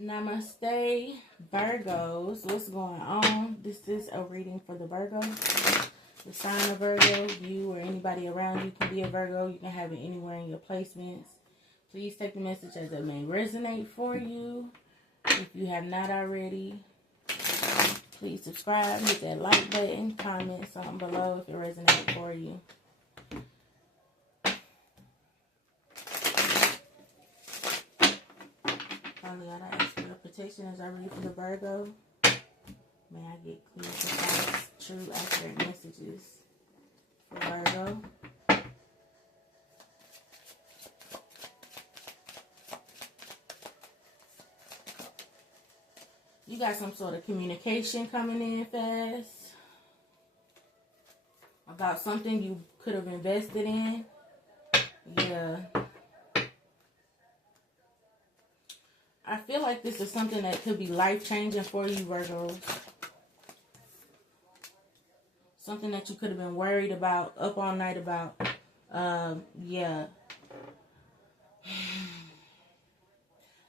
Namaste, Virgos. What's going on? This is a reading for the Virgo. The sign of Virgo. You or anybody around you can be a Virgo. You can have it anywhere in your placements. Please take the message as it may resonate for you. If you have not already, please subscribe, hit that like button, comment something below if it resonates for you. Finally, I ask for your protection as I read for the Virgo. May I get clear, precise, true, accurate messages for Virgo. You got some sort of communication coming in fast about something you could have invested in. Yeah. I feel like this is something that could be life-changing for you, Virgos. Something that you could have been worried about, up all night about. Yeah.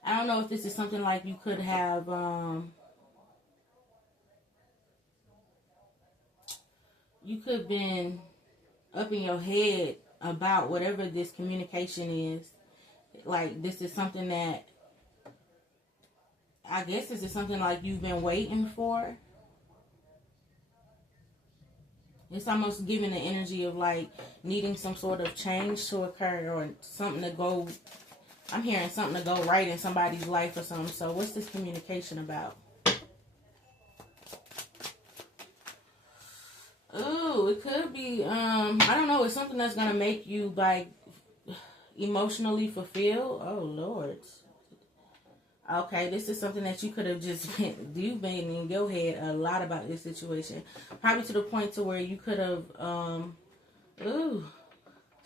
I don't know if this is something like you could have, you could have been up in your head about whatever this communication is. Like, this is something that, I guess this is something like you've been waiting for. It's almost giving the energy of like needing some sort of change to occur or something to go. I'm hearing something to go right in somebody's life or something. So what's this communication about? Ooh, it could be, I don't know. It's something that's going to make you like emotionally fulfilled. Oh, Lord. Okay, this is something that you could have just been, you've been in your head a lot about this situation. Probably to the point to where you could have,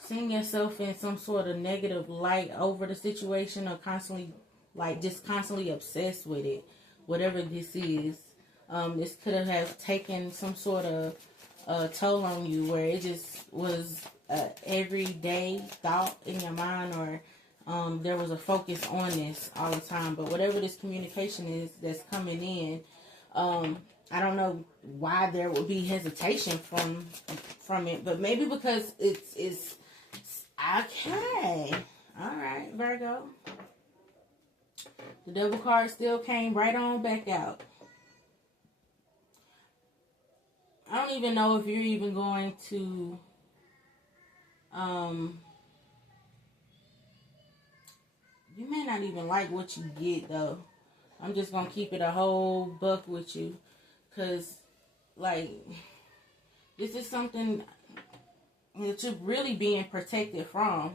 seen yourself in some sort of negative light over the situation or constantly, like, just constantly obsessed with it. Whatever this is. This could have taken some sort of toll on you where it just was everyday thought in your mind or there was a focus on this all the time. But whatever this communication is that's coming in, I don't know why there would be hesitation from it, but maybe because it's okay. All right, Virgo. The Devil card still came right on back out. I don't even know if you're even going to you may not even like what you get, though. I'm just going to keep it a whole buck with you. Because, like, this is something that you're really being protected from.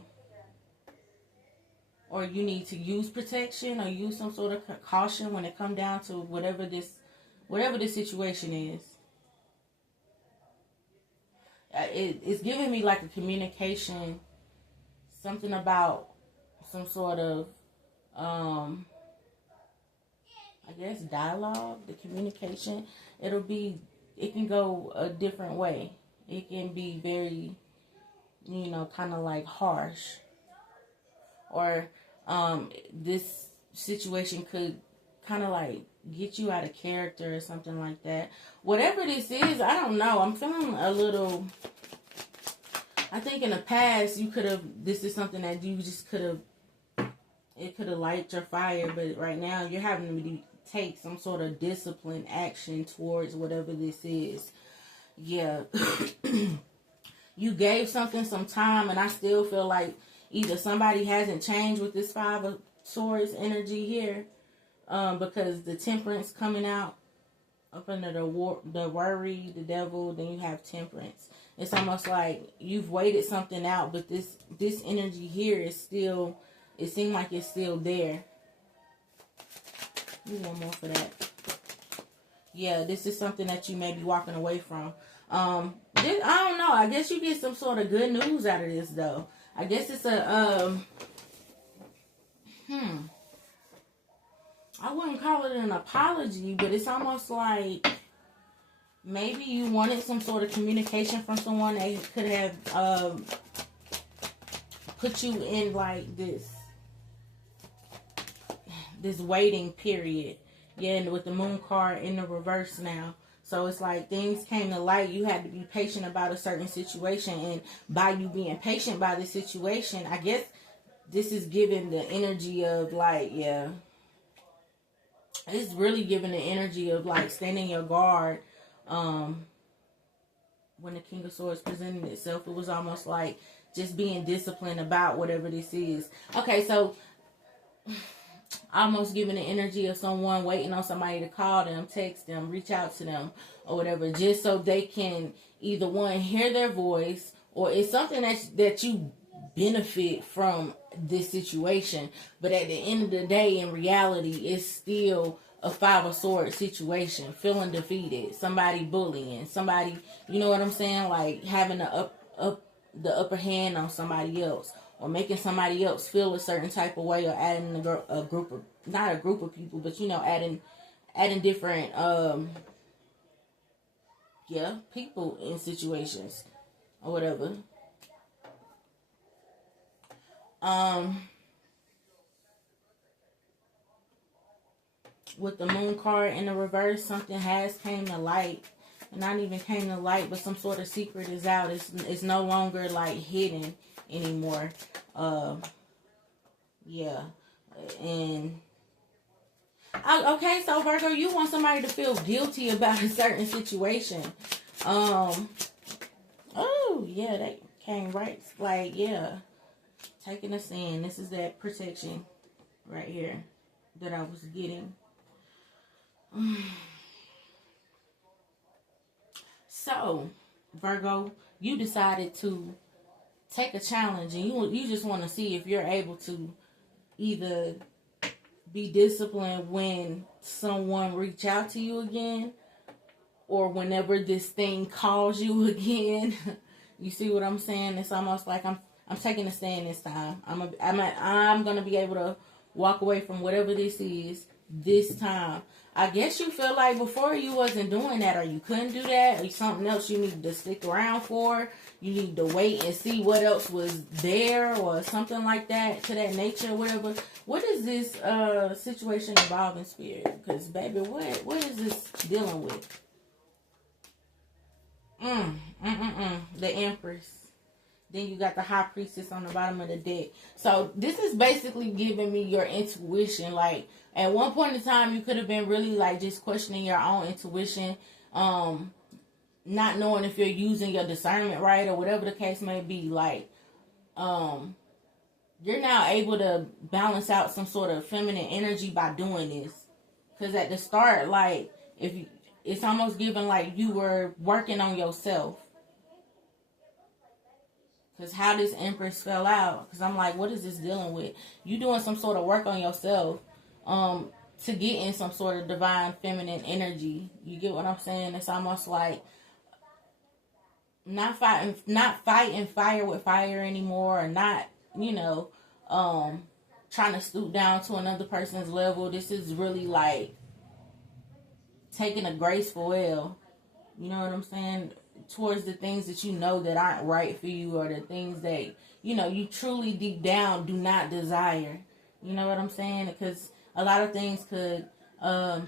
Or you need to use protection or use some sort of caution when it comes down to whatever this situation is. It's giving me like a communication, something about some sort of, I guess, dialogue, the communication. It can go a different way. It can be very, kind of like harsh. Or this situation could kind of like get you out of character or something like that. Whatever this is, I don't know. I'm feeling a little, I think in the past this is something that you just could have, it could have lighted your fire, but right now you're having to take some sort of disciplined action towards whatever this is. Yeah. You gave something some time, and I still feel like either somebody hasn't changed with this Five of Swords energy here, because the Temperance coming out up under the worry, the Devil, then you have Temperance. It's almost like you've waited something out, but this energy here is still, it seems like it's still there. One more for that. Yeah, this is something that you may be walking away from. I don't know. I guess you get some sort of good news out of this, though. I guess it's a, I wouldn't call it an apology, but it's almost like maybe you wanted some sort of communication from someone that could have put you in like this this waiting period. Yeah, and with the moon card in the reverse now. So it's like things came to light. You had to be patient about a certain situation. And by you being patient by the situation, I guess this is giving the energy of like, yeah. It's really giving the energy of like standing your guard. When the King of Swords presented itself, it was almost like just being disciplined about whatever this is. Okay, so almost giving the energy of someone waiting on somebody to call them, text them, reach out to them, or whatever, just so they can either one hear their voice, or it's something that you benefit from this situation. But at the end of the day, in reality, it's still a Five of Swords situation, feeling defeated, somebody bullying, somebody, you know what I'm saying, like having the upper hand on somebody else, or making somebody else feel a certain type of way, or adding a group of, not a group of people, but, you know, adding different, people in situations, or whatever. With the moon card in the reverse, something has came to light. And not even came to light, but some sort of secret is out. It's no longer like hidden anymore. Yeah. And okay, so Virgo, you want somebody to feel guilty about a certain situation. Oh yeah, that came right. Like, yeah, taking a stand. This is that protection right here that I was getting. So, Virgo, you decided to take a challenge, and you just want to see if you're able to either be disciplined when someone reach out to you again, or whenever this thing calls you again. You see what I'm saying? It's almost like I'm taking a stand this time. I'm gonna be able to walk away from whatever this is this time. I guess you feel like before you wasn't doing that, or you couldn't do that, or something else you needed to stick around for. You need to wait and see what else was there, or something like that, to that nature, whatever. What is this situation involving, Spirit? Because, baby, what is this dealing with? The Empress. Then you got the High Priestess on the bottom of the deck. So this is basically giving me your intuition. Like, at one point in time, you could have been really like just questioning your own intuition, not knowing if you're using your discernment right, or whatever the case may be. Like, you're now able to balance out some sort of feminine energy by doing this. Because at the start, like, it's almost given like you were working on yourself. Because how this Empress fell out, because I'm like, what is this dealing with? You doing some sort of work on yourself to get in some sort of divine feminine energy. You get what I'm saying? It's almost like not fighting fire with fire anymore, or not, trying to stoop down to another person's level. This is really like taking a graceful L. You know what I'm saying? Towards the things that you know that aren't right for you, or the things that, you truly deep down do not desire. You know what I'm saying? Because a lot of things could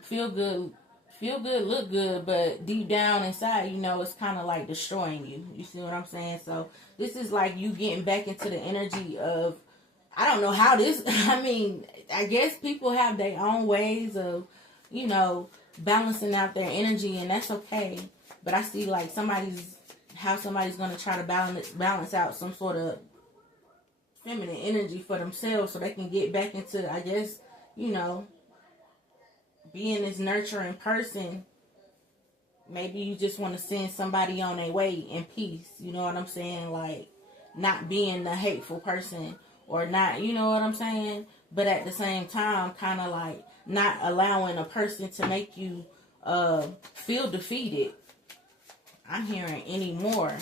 feel good, look good, but deep down inside, it's kind of like destroying you. You see what I'm saying? So this is like you getting back into the energy of, I don't know how this, I guess people have their own ways of, balancing out their energy, and that's okay. But I see like somebody's going to try to balance out some sort of feminine energy for themselves, so they can get back into, I guess, being this nurturing person. Maybe you just want to send somebody on their way in peace. You know what I'm saying? Like, not being the hateful person, or not, you know what I'm saying? But at the same time, kind of like not allowing a person to make you feel defeated. I'm hearing anymore.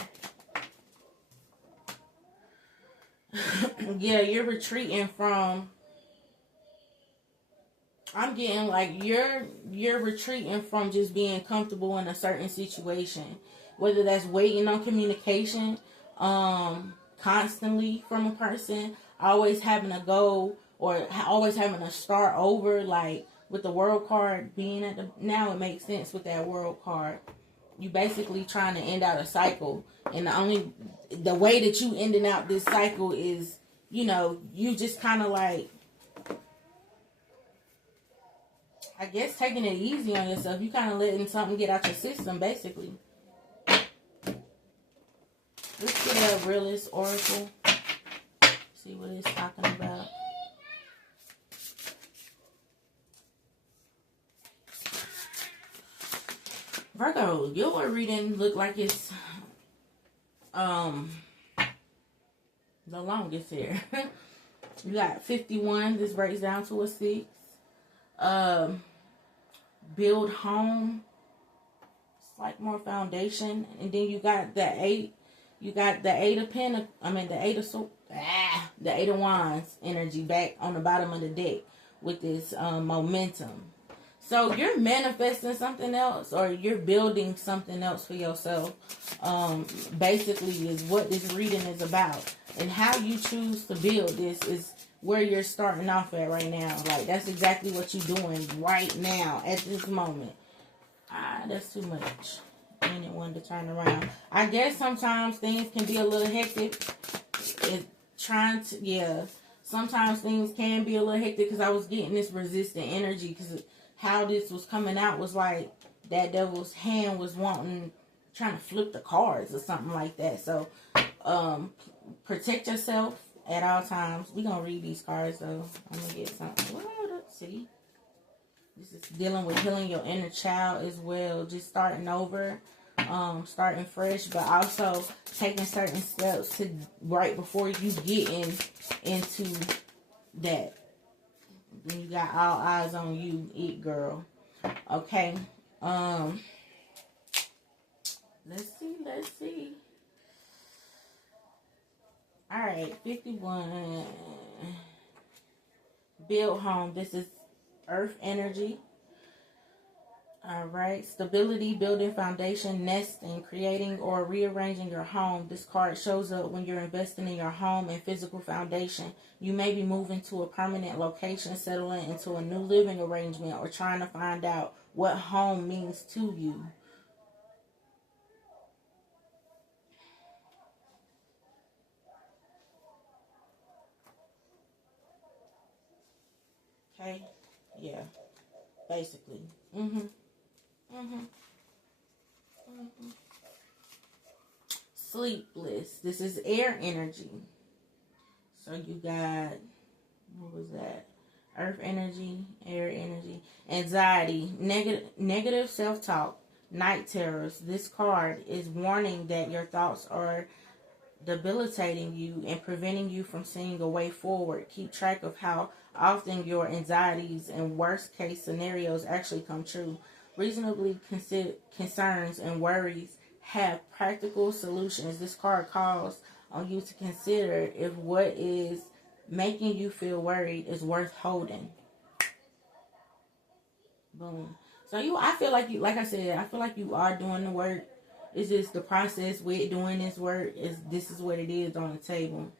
Yeah, you're retreating from, I'm getting like you're retreating from just being comfortable in a certain situation. Whether that's waiting on communication constantly from a person, always having to go or always having to start over, like with the world card being at the, now it makes sense with that world card. You basically trying to end out a cycle, and the way that you ending out this cycle is, you know, you just kind of like, I guess, taking it easy on yourself. You kind of letting something get out your system, basically. Let's get a realist oracle. See what it's talking about. Virgo, your reading look like it's the longest here. You got 51. This breaks down to a 6. Build home. It's like more foundation. And then you got the 8. You got the 8 of Pentacles. I mean the 8 of the 8 of Wands energy back on the bottom of the deck with this momentum. So you're manifesting something else, or you're building something else for yourself. Basically is what this reading is about. And how you choose to build this is where you're starting off at right now. Like, that's exactly what you're doing right now at this moment. That's too much. And it wanted to turn around. I guess sometimes things can be a little hectic. Sometimes things can be a little hectic because I was getting this resistant energy, because how this was coming out was like that devil's hand was trying to flip the cards or something like that. So protect yourself at all times. We're going to read these cards though. I'm going to get something. Let's see. This is dealing with healing your inner child as well. Just starting over, starting fresh, but also taking certain steps to right before you get into that. Then you got all eyes on you, it girl. Okay. Let's see. All right, 51. Build home. This is earth energy. All right. Stability, building foundation, nesting, creating or rearranging your home. This card shows up when you're investing in your home and physical foundation. You may be moving to a permanent location, settling into a new living arrangement, or trying to find out what home means to you. Okay. Yeah. Basically. Sleepless. This is air energy. So you got, what was that? Earth energy, air energy, anxiety, negative self-talk, night terrors. This card is warning that your thoughts are debilitating you and preventing you from seeing a way forward. Keep track of how often your anxieties and worst case scenarios actually come true. Reasonably concerns and worries have practical solutions. This card calls on you to consider if what is making you feel worried is worth holding. Boom. So I feel like you, like I said, I feel like you are doing the work. It's just the process with doing this work this is what it is on the table.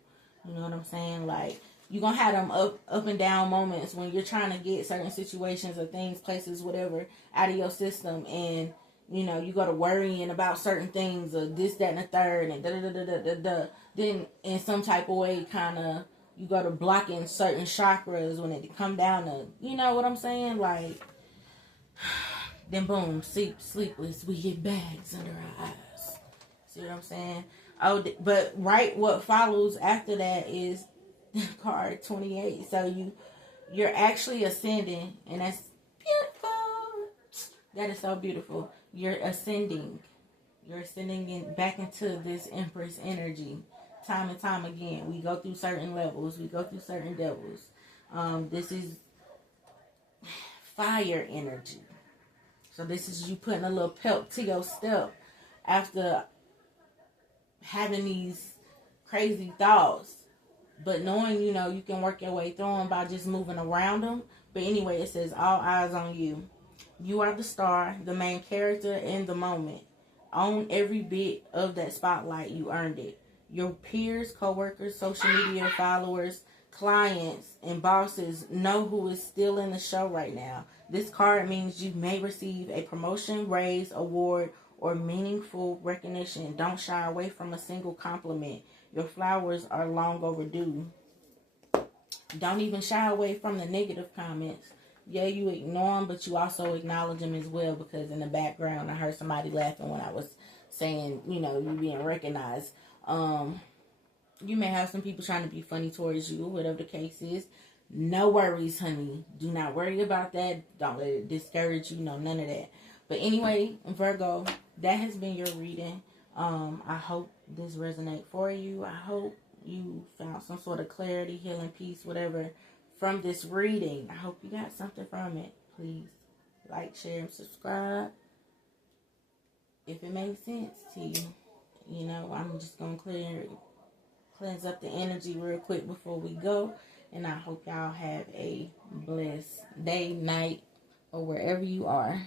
You know what I'm saying? Like, you're going to have them up and down moments when you're trying to get certain situations or things, places, whatever, out of your system. And, you know, you go to worrying about certain things or this, that, and the third, and da-da-da-da-da-da. Then, in some type of way, kind of, you go to blocking certain chakras when it come down to, you know what I'm saying? Like, then boom, sleepless, we get bags under our eyes. See what I'm saying? Oh, but right, what follows after that is card 28. So you're actually ascending, and that's beautiful. That is so beautiful. You're ascending. You're ascending back into this Empress energy. Time and time again, we go through certain levels. We go through certain devils. This is fire energy. So this is you putting a little pep to your step after having these crazy thoughts, but knowing, you know, you can work your way through them by just moving around them. But anyway, it says all eyes on you. You are the star, the main character in the moment. Own every bit of that spotlight. You earned it. Your peers, co-workers, social media followers, clients and bosses know who is still in the show right now. This card means you may receive a promotion, raise, award, or meaningful recognition. Don't shy away from a single compliment. Your flowers are long overdue. Don't even shy away from the negative comments. Yeah, you ignore them, but you also acknowledge them as well, because in the background I heard somebody laughing when I was saying, you being recognized. You may have some people trying to be funny towards you, whatever the case is. No worries, honey. Do not worry about that. Don't let it discourage you. No, none of that. But anyway, Virgo, that has been your reading. I hope this resonates for you. I hope you found some sort of clarity, healing, peace, whatever from this reading. I hope you got something from it. Please like, share, and subscribe if it makes sense to you. I'm just going to cleanse up the energy real quick before we go. And I hope y'all have a blessed day, night, or wherever you are.